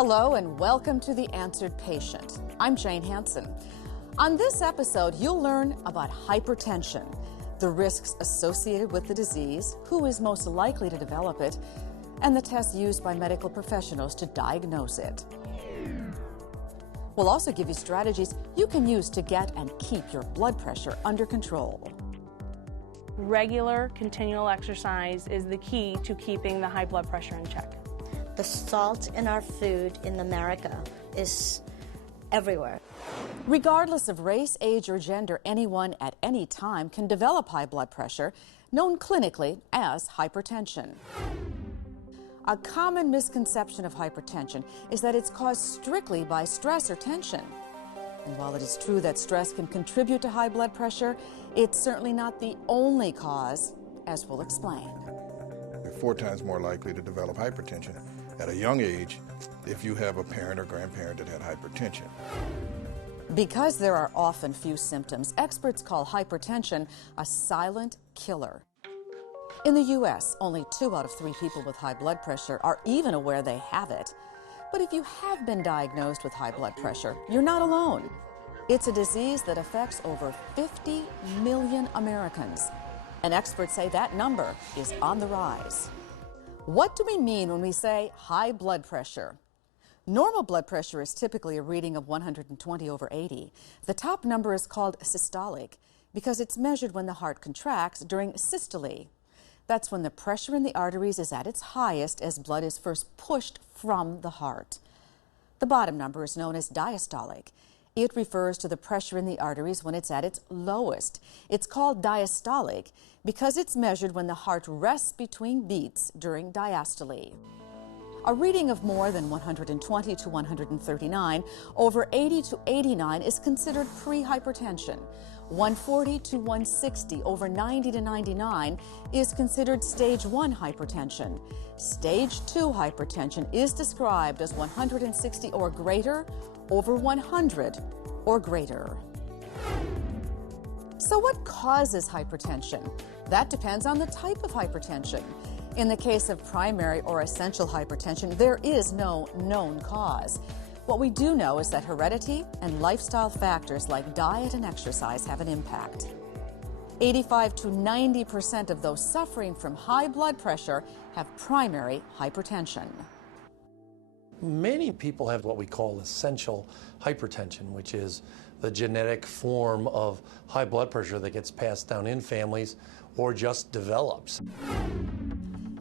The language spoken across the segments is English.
Hello and welcome to The Answered Patient. I'm Jane Hansen. On this episode, you'll learn about hypertension, the risks associated with the disease, who is most likely to develop it, and the tests used by medical professionals to diagnose it. We'll also give you strategies you can use to get and keep your blood pressure under control. Regular, continual exercise is the key to keeping the high blood pressure in check. The salt in our food in America is everywhere. Regardless of race, age, or gender, anyone at any time can develop high blood pressure, known clinically as hypertension. A common misconception of hypertension is that it's caused strictly by stress or tension. And while it is true that stress can contribute to high blood pressure, it's certainly not the only cause, as we'll explain. You're 4 times more likely to develop hypertension at a young age if you have a parent or grandparent that had hypertension. Because there are often few symptoms, experts call hypertension a silent killer. In the U.S., only 2 out of 3 people with high blood pressure are even aware they have it. But if you have been diagnosed with high blood pressure, you're not alone. It's a disease that affects over 50 million Americans. And experts say that number is on the rise. What do we mean when we say high blood pressure? Normal blood pressure is typically a reading of 120/80. The top number is called systolic because it's measured when the heart contracts during systole. That's when the pressure in the arteries is at its highest as blood is first pushed from the heart. The bottom number is known as diastolic. It refers to the pressure in the arteries when it's at its lowest. It's called diastolic because it's measured when the heart rests between beats during diastole. A reading of more than 120 to 139, over 80 to 89 is considered pre-hypertension. 140 to 160, over 90 to 99 is considered stage 1 hypertension. Stage 2 hypertension is described as 160 or greater, over 100 or greater. So what causes hypertension? That depends on the type of hypertension. In the case of primary or essential hypertension, there is no known cause. What we do know is that heredity and lifestyle factors like diet and exercise have an impact. 85 to 90% of those suffering from high blood pressure have primary hypertension. Many people have what we call essential hypertension, which is the genetic form of high blood pressure that gets passed down in families or just develops.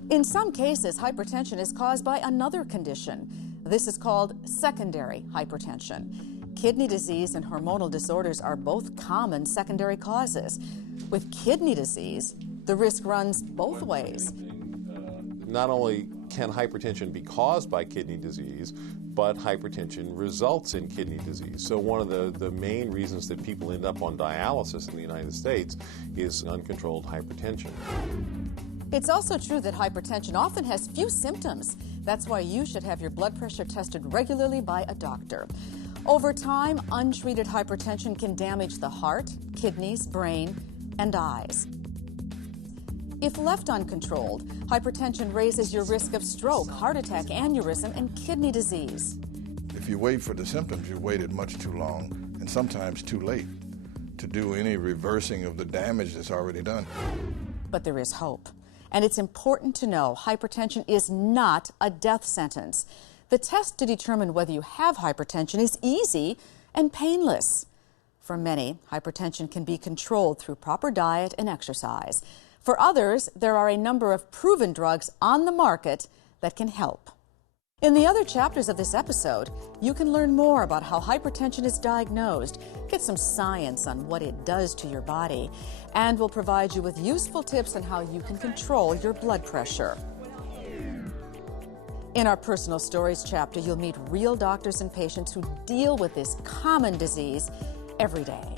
In some cases, hypertension is caused by another condition. This is called secondary hypertension. Kidney disease and hormonal disorders are both common secondary causes. With kidney disease, the risk runs both ways. Not only can hypertension be caused by kidney disease, but hypertension results in kidney disease. So one of the main reasons that people end up on dialysis in the United States is uncontrolled hypertension. It's also true that hypertension often has few symptoms. That's why you should have your blood pressure tested regularly by a doctor. Over time, untreated hypertension can damage the heart, kidneys, brain, and eyes. If left uncontrolled, hypertension raises your risk of stroke, heart attack, aneurysm, and kidney disease. If you wait for the symptoms, you've waited much too long and sometimes too late to do any reversing of the damage that's already done. But there is hope. And it's important to know hypertension is not a death sentence. The test to determine whether you have hypertension is easy and painless. For many, hypertension can be controlled through proper diet and exercise. For others, there are a number of proven drugs on the market that can help. In the other chapters of this episode, you can learn more about how hypertension is diagnosed, get some science on what it does to your body, and we'll provide you with useful tips on how you can control your blood pressure. In our personal stories chapter, you'll meet real doctors and patients who deal with this common disease every day.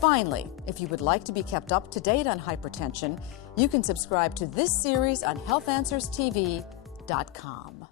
Finally, if you would like to be kept up to date on hypertension, you can subscribe to this series on healthanswerstv.com.